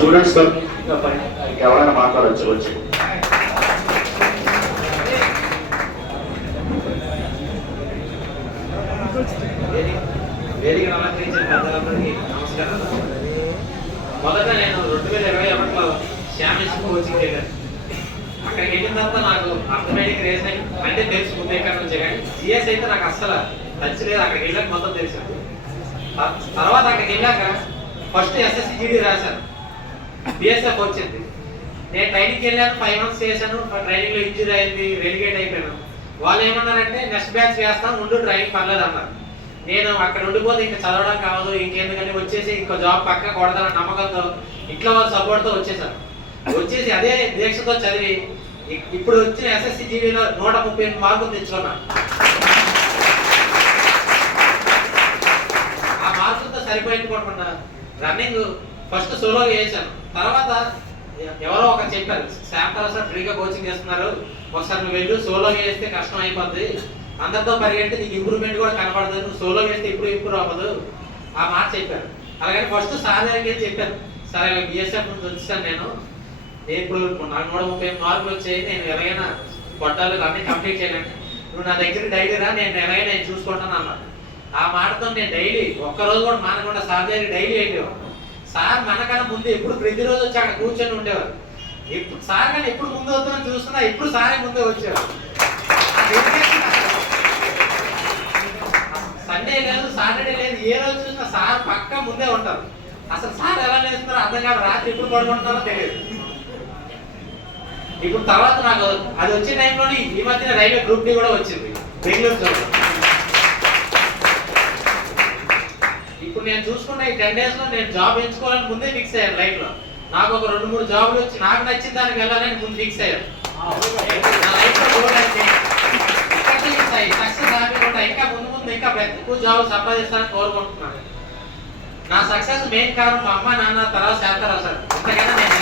Students ఎవరైనా మాట్లాడచ్చు వచ్చి. వేదిక అలంకరించిన పెద్దలందరికీ నమస్కారం. మొదట నేను 2021లో శ్యామేష్ కోచింగ్ వెళ్ళాను. అక్కడికి వెళ్ళిన తర్వాత నాకు అర్థమెటిక్ రీజనింగ్ అంటే తెలుసు ముందు ఎక్కడ నుంచి, కానీ జిఎస్ అయితే నాకు అస్సలు నచ్చలేదు. అక్కడికి వెళ్ళాక మొత్తం తెలిసింది. తర్వాత అక్కడికి వెళ్ళాక ఫస్ట్ ఎస్ఎస్సి జీడీ రాశాను, బిఎస్ఎఫ్ వచ్చింది. నేను ట్రైనింగ్కి వెళ్ళాను, 5 months చేశాను. ట్రైనింగ్లో ఇంజూరీ అయింది, రెలిగేట్ అయిపోయాను. వాళ్ళు ఏమన్నారంటే నెక్స్ట్ బ్యాచ్ వేస్తాం, ముందు ట్రైనింగ్ పర్లేదు అన్నారు. నేను అక్కడ ఉండిపోతే ఇంకా చదవడం కావదు, ఇంకెందుకంటే వచ్చేసి ఇంకో జాబ్ పక్క కొడతానని నమ్మకంతో ఇంట్లో వాళ్ళ సపోర్ట్తో వచ్చేసాను. వచ్చేసి అదే దీక్షతో చదివి ఇప్పుడు వచ్చిన ఎస్ఎస్సి జీడీలో 138 మార్కులు తెచ్చుకున్నాను. ఆ మార్కులతో సరిపోయించుకోకుండా రన్నింగ్ ఫస్ట్ సోలోగా చేశాను. తర్వాత ఎవరో ఒకరు చెప్పారు, శాంతారావు సార్ ఫ్రీగా కోచింగ్ చేస్తున్నారు, ఒకసారి నువ్వు వెళ్ళు, సోలోగా చేస్తే కష్టం అయిపోద్ది, అందరితో పరిగెడితే నీకు ఇంప్రూవ్మెంట్ కూడా కనపడుతుంది, నువ్వు సోలో వేస్తే ఇప్పుడు ఇంప్రూవ్ అవ్వదు. ఆ మాట చెప్పారు. అలాగే ఫస్ట్ సార్ దగ్గరికి చెప్పాను, సరే బిఎస్ఎఫ్ నుంచి వచ్చాను నేను ఇప్పుడు నాకు 138 మార్కులు వచ్చాయి, నేను ఎలాగైనా కొట్టాలి, అన్నీ కంప్లీట్ చేయాలంటే నువ్వు నా దగ్గర డైలీ రా, నేను ఎలాగైనా నేను చూసుకుంటాను అన్నాను. ఆ మాటతో నేను డైలీ ఒక్కరోజు కూడా మానకుండా సార్ దగ్గర డైలీ వెళ్ళేవాడు. సార్ మనకన్నా ముందు ఎప్పుడు ప్రతిరోజు వచ్చి అక్కడ కూర్చొని ఉండేవారు. ఇప్పుడు సార్ కానీ ఎప్పుడు ముందు వద్దని చూస్తున్నా, ఇప్పుడు సారే ముందే వచ్చేవారు. సండే లేదు, సాటర్డే లేదు, ఏ రోజు చూసినా సార్ పక్క ముందే ఉంటారు. అసలు సార్ ఎలా లేస్తున్నారో అర్థం కాదు, రాత్రి ఎప్పుడు పడుకుంటారో తెలియదు. ఇప్పుడు తర్వాత నాకు అది వచ్చే టైంలోనే ఈ మధ్యన రైల్వే గ్రూప్ డి కూడా వచ్చింది బెంగళూరు. ఇప్పుడు నేను చూసుకున్న ఈ 10 days లో నేను జాబ్ ఎంచుకోవాలని ముందే ఫిక్స్ అయ్యాను. లైఫ్ లో నాకు ఒక 2-3 జాబులు వచ్చి నాకు నచ్చిన దానికి వెళ్ళాలని ముందు ఫిక్స్ అయ్యాను. నా లైఫ్ లో గోల్ అంటే సక్సెస్ హ్యాపీ, ఇంకా ముందు ఇంకా ఎక్కువ జాబ్ సంపాదిస్తానని కోరుకుంటున్నాను. నా సక్సెస్ మెయిన్ కారణం మా అమ్మ నాన్న తర్వాత శాంతారావు సార్. ఇంతకైనా నేను